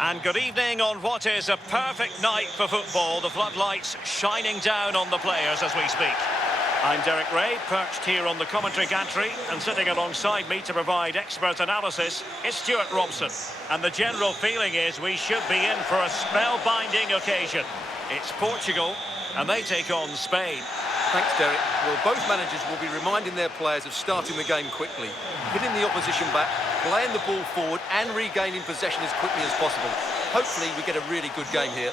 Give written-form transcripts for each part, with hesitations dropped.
And good evening on what is a perfect night for football. The floodlights shining down on the players as we speak. I'm Derek Ray, perched here on the commentary gantry, and sitting alongside me to provide expert analysis is Stuart Robson. And the general feeling is we should be in for a spellbinding occasion. It's Portugal, and they take on Spain. Thanks, Derek. Well, both managers will be reminding their players of starting the game quickly, hitting the opposition back, playing the ball forward and regaining possession as quickly as possible. Hopefully we get a really good game here.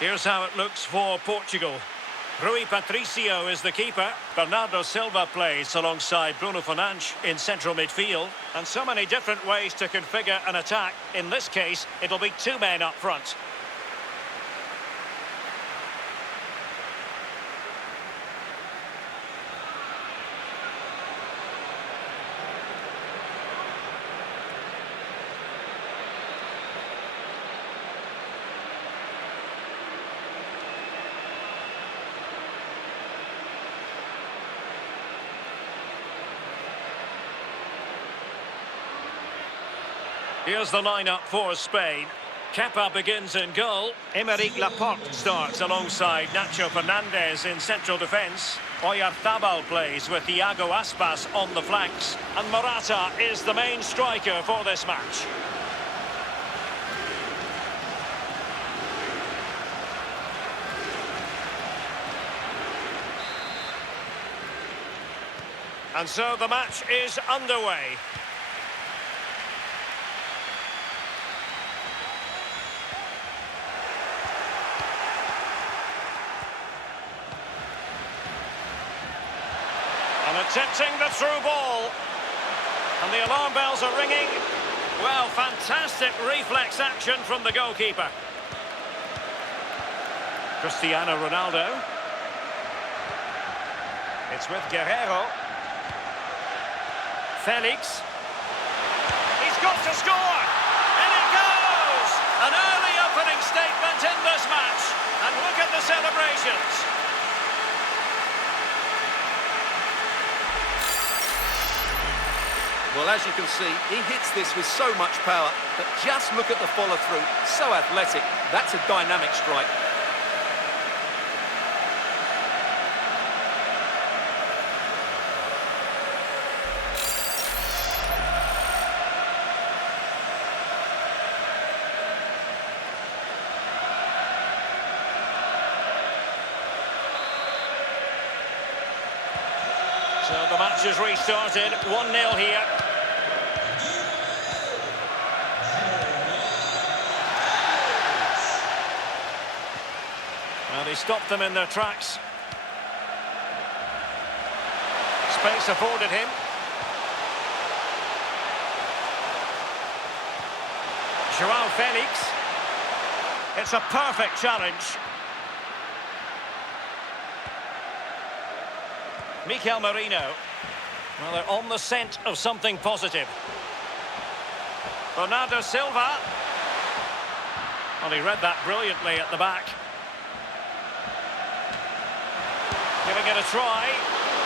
Here's how it looks for Portugal. Rui Patricio is the keeper. Bernardo Silva plays alongside Bruno Fernandes in central midfield. And so many different ways to configure an attack. In this case, it'll be two men up front. Here's the lineup for Spain. Kepa begins in goal. Aymeric Laporte starts alongside Nacho Fernandez in central defence. Oyarzabal plays with Thiago Aspas on the flanks. And Morata is the main striker for this match. And so the match is underway. And attempting the through ball. And the alarm bells are ringing. Well, fantastic reflex action from the goalkeeper. Cristiano Ronaldo. It's with Guerrero. Felix. He's got to score! And it goes! An early opening statement in this match. And look at the celebrations. Well, as you can see, he hits this with so much power, but just look at the follow-through. So athletic. That's a dynamic strike. So the match is restarted, 1-0 here. And he stopped them in their tracks. Space afforded him. João Felix. It's a perfect challenge. Mikel Merino. Well, they're on the scent of something positive. Bernardo Silva. Well, he read that brilliantly at the back. Giving it a try.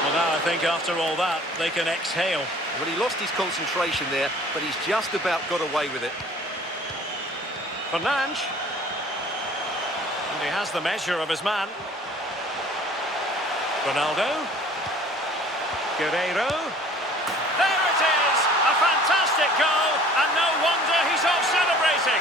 Well, now I think after all that, they can exhale. Well, he lost his concentration there, but he's just about got away with it. Fernandes. And he has the measure of his man. Ronaldo. Guerrero. There it is! A fantastic goal, and no wonder he's off celebrating.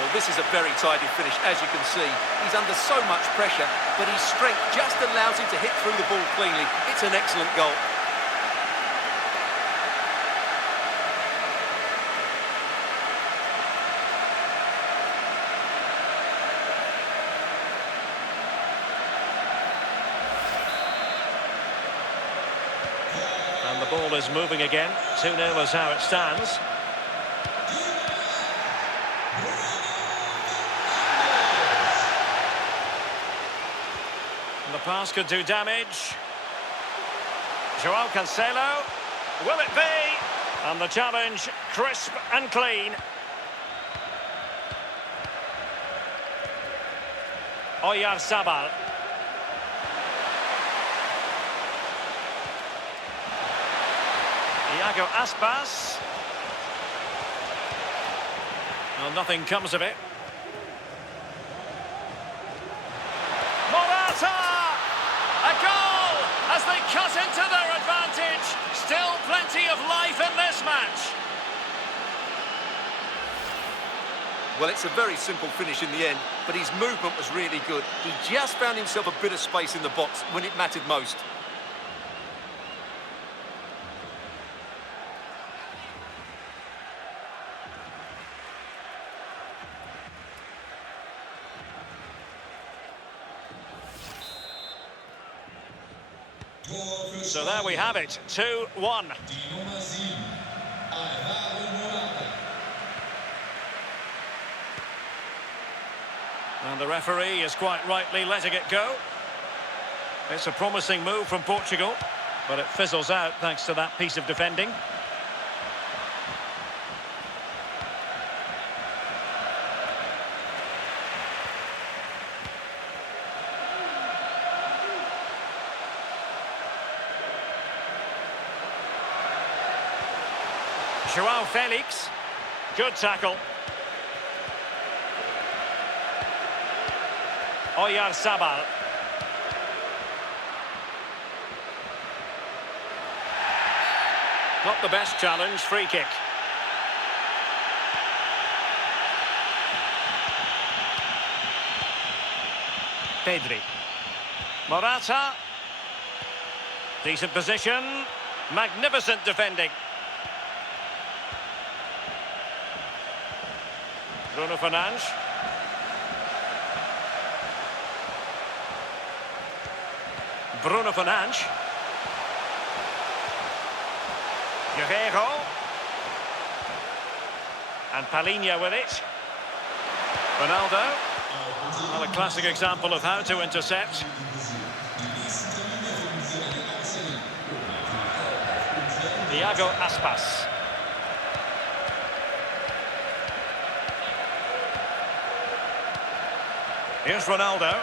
Well, this is a very tidy finish, as you can see. He's under so much pressure, but his strength just allows him to hit through the ball cleanly. It's an excellent goal. ball is moving again. 2-0 is how it stands. And the pass could do damage. Joao Cancelo. Will it be? And the challenge, crisp and clean. Oyarzabal. Iago Aspas. Well, nothing comes of it. Morata! A goal as they cut into their advantage. Still plenty of life in this match. Well, it's a very simple finish in the end, but his movement was really good. He just found himself a bit of space in the box when it mattered most. So there we have it, 2-1. And the referee is quite rightly letting it go. It's a promising move from Portugal, but it fizzles out thanks to that piece of defending. Joao Felix. Good tackle. Oyarzabal. Not the best challenge, free kick. Pedri. Morata. Decent position. Magnificent defending. Bruno Fernandes. Bruno Fernandes. Guerreiro. And Palhinha with it. Ronaldo. Well, a classic example of how to intercept. Iago Aspas. Here's Ronaldo.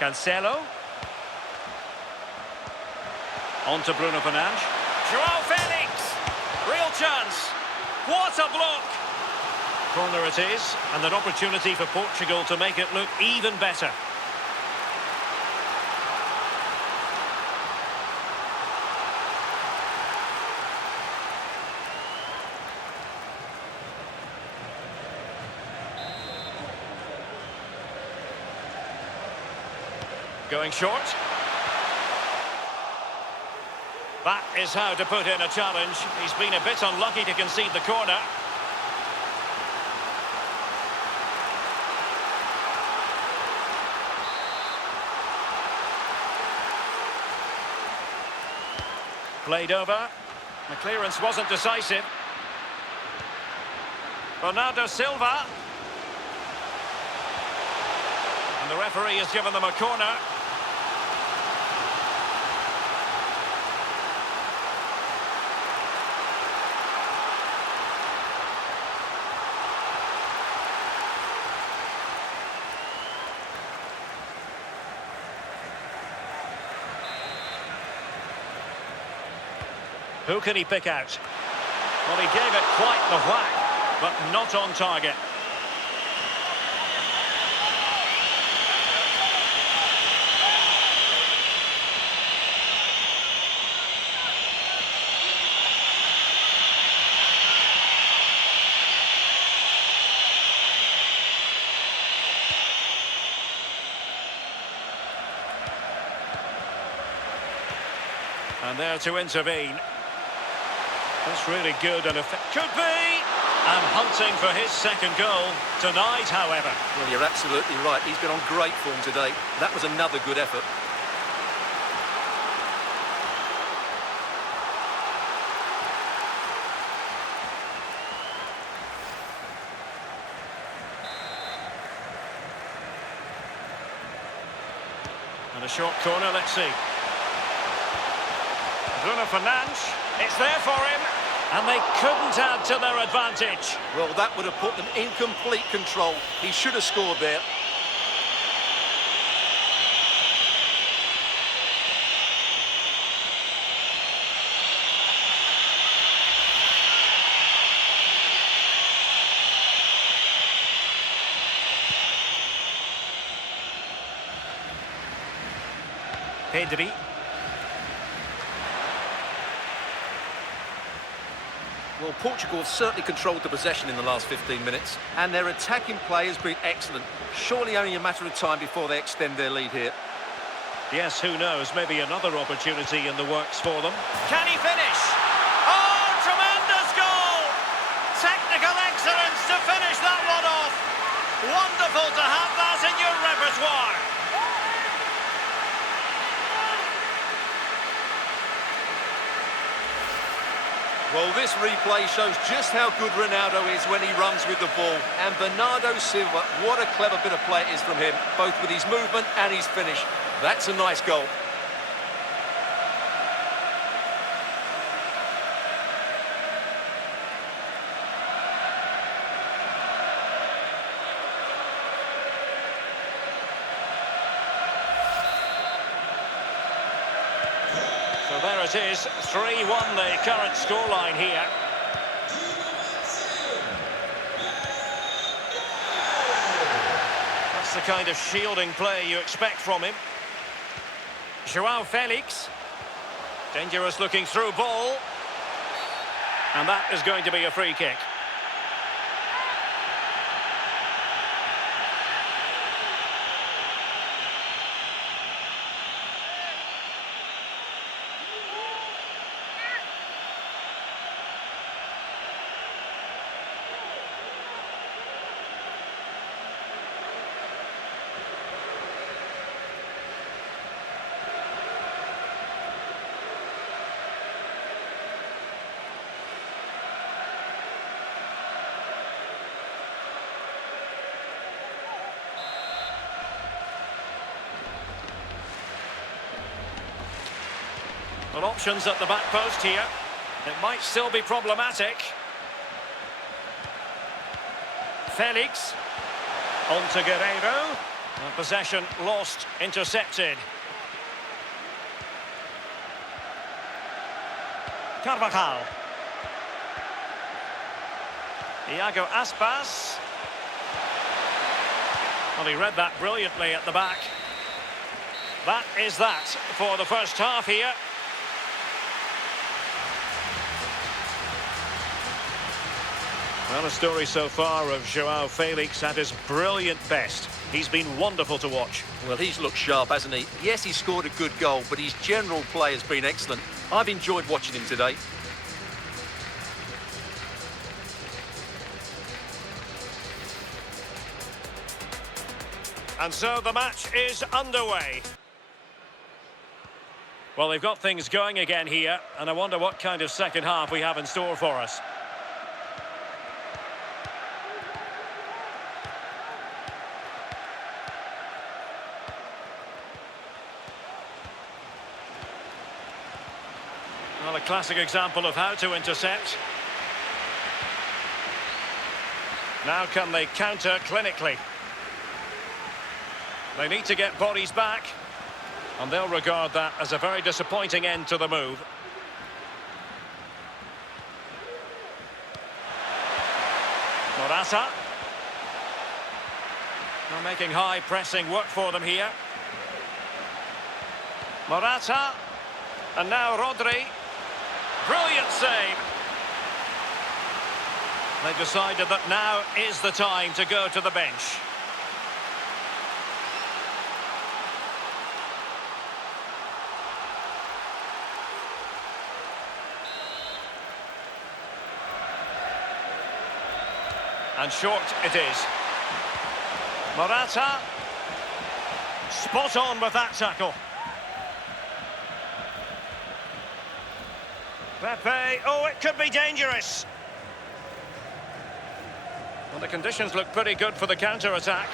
Cancelo. On to Bruno Fernandes. Joao Felix. Real chance. What a block. Corner it is, and an opportunity for Portugal to make it look even better. Going short. That is how to put in a challenge. He's been a bit unlucky to concede the corner. Played over. The clearance wasn't decisive. Bernardo Silva. And the referee has given them a corner. Who can he pick out? Well, he gave it quite the whack, but not on target. And there to intervene. That's really good and could be! And hunting for his second goal. Tonight, however. Well, you're absolutely right. He's been on great form today. That was another good effort. The short corner, let's see. Bruno Fernandes, it's there for him, and they couldn't add to their advantage. Well, that would have put them in complete control. He should have scored there. Pedri. Well, Portugal have certainly controlled the possession in the last 15 minutes, and their attacking play has been excellent. Surely only a matter of time before they extend their lead here. Yes, who knows, maybe another opportunity in the works for them. Can he finish? Oh, tremendous goal! Technical excellence to finish that one off. Wonderful to have that in your repertoire. Well, this replay shows just how good Ronaldo is when he runs with the ball. And Bernardo Silva, what a clever bit of play it is from him, both with his movement and his finish. That's a nice goal. So there it is, 3-1 the current scoreline here. That's the kind of shielding play you expect from him. Joao Felix. Dangerous looking through ball. And that is going to be a free kick. Well, options at the back post here. It might still be problematic. Felix. On to Guerreiro. Possession lost, intercepted. Carvajal. Iago Aspas. Well, he read that brilliantly at the back. That is that for the first half here. Well, a story so far of Joao Felix at his brilliant best. He's been wonderful to watch. Well, he's looked sharp, hasn't he? Yes, he scored a good goal, but his general play has been excellent. I've enjoyed watching him today. And so the match is underway. Well, they've got things going again here, and I wonder what kind of second half we have in store for us. Well, a classic example of how to intercept. Now can they counter clinically? They need to get bodies back, and they'll regard that as a very disappointing end to the move. Morata. They're making high pressing work for them here. Morata. And now Rodri. Brilliant save. They've decided that now is the time to go to the bench. And short it is. Morata. Spot on with that tackle. Pepe. Oh, it could be dangerous. Well, the conditions look pretty good for the counter-attack.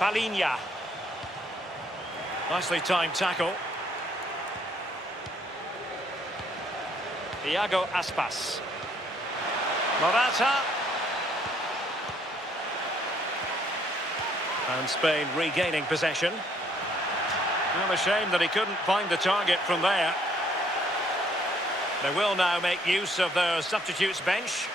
Palinha. Nicely timed tackle. Iago Aspas. Morata. And Spain regaining possession. Well, a shame that he couldn't find the target from there. They will now make use of their substitutes bench.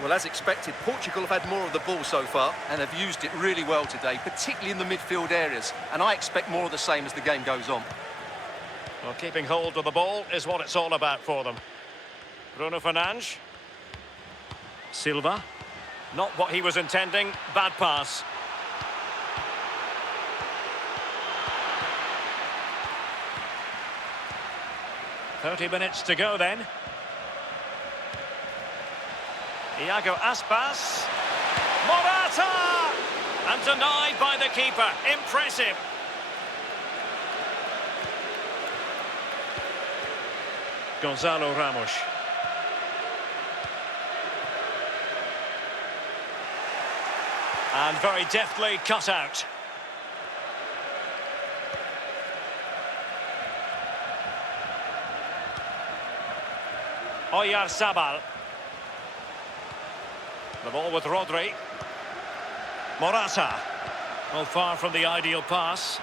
Well, as expected, Portugal have had more of the ball so far and have used it really well today, particularly in the midfield areas. And I expect more of the same as the game goes on. Well, keeping hold of the ball is what it's all about for them. Bruno Fernandes. Silva. Not what he was intending. Bad pass. "30 minutes to go then. Iago Aspas. Morata! And denied by the keeper. Impressive. Gonzalo Ramos. And very deftly cut out. Oyarzabal. The ball with Rodri. Morata. Well, far from the ideal pass.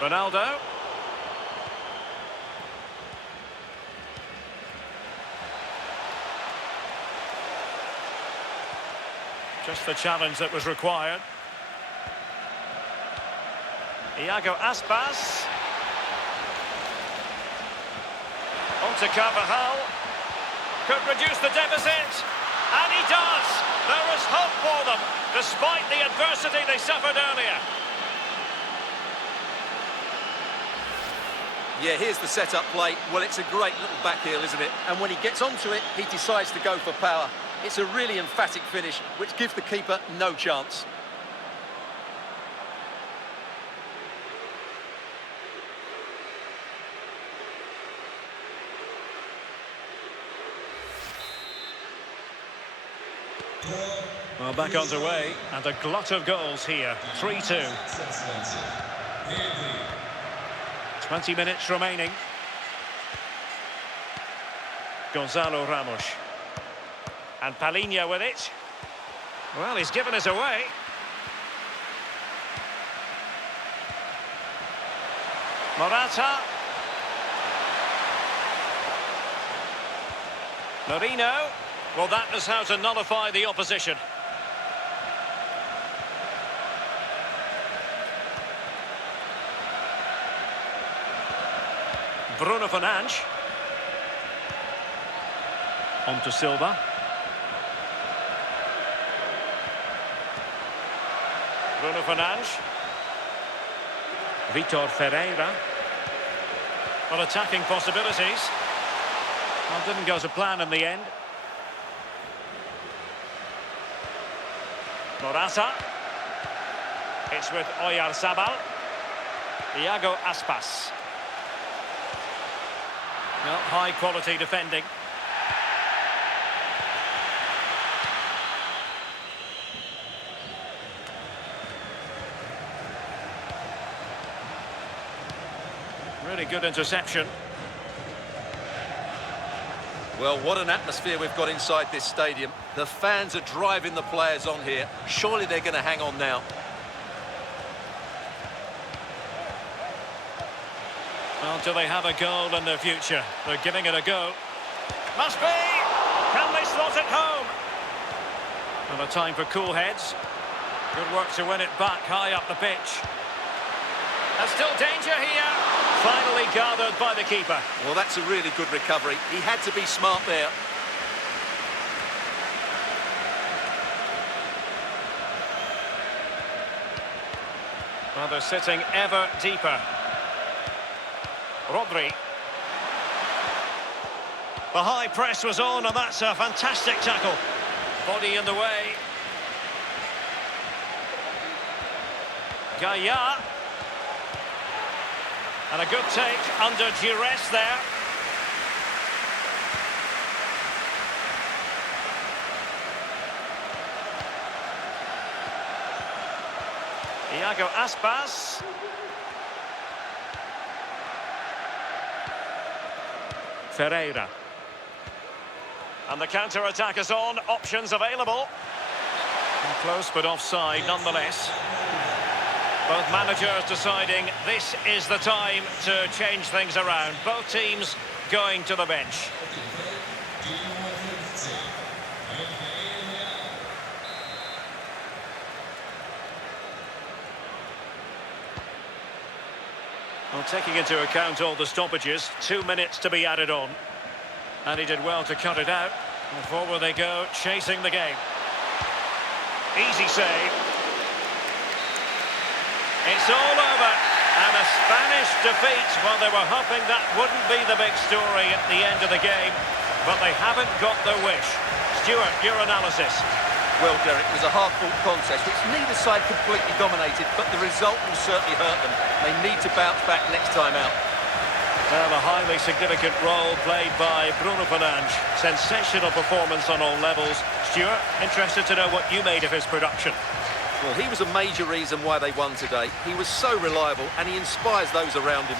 Ronaldo. Just the challenge that was required. Iago Aspas. On to Carvajal. Could reduce the deficit. And he does. There is hope for them, despite the adversity they suffered earlier. Yeah, here's the set-up play. Well, it's a great little back heel, isn't it? And when he gets onto it, he decides to go for power. It's a really emphatic finish, which gives the keeper no chance. Well, back underway, and a glut of goals here. 3-2. 20 minutes remaining. Gonzalo Ramos. And Palinha with it. Well, he's given us away. Morata. Merino. Well, that is how to nullify the opposition. Bruno Fernandes. On to Silva. Bruno Fernandes. Vitor Ferreira. Well, attacking possibilities. Well, didn't go to plan in the end. Morata. It's with Oyarzabal. Iago Aspas. Well, high quality defending. Really good interception. Well, what an atmosphere we've got inside this stadium. The fans are driving the players on here. Surely they're going to hang on now. Well, do they have a goal in their future? They're giving it a go. Must be! Can they slot it home? Well, a time for cool heads. Good work to win it back high up the pitch. There's still danger here. Finally gathered by the keeper. Well, that's a really good recovery. He had to be smart there. Well, they're sitting ever deeper. Rodri. The high press was on, and that's a fantastic tackle. Body in the way. Gaya. And a good take under duress there. Iago Aspas. Ferreira. And the counter-attack is on. Options available. Close but offside nonetheless. Both managers deciding this is the time to change things around. Both teams going to the bench. Well, taking into account all the stoppages, 2 minutes to be added on. And he did well to cut it out. And forward they go, chasing the game. Easy save. It's all over. And a Spanish defeat. Well, they were hoping that wouldn't be the big story at the end of the game. But they haven't got their wish. Stuart, your analysis. Well, Derek, it was a hard-fought contest, which neither side completely dominated, but the result will certainly hurt them. They need to bounce back next time out. Well, a highly significant role played by Bruno Fernandes. Sensational performance on all levels. Stuart, interested to know what you made of his production. Well, he was a major reason why they won today. He was so reliable, and he inspires those around him.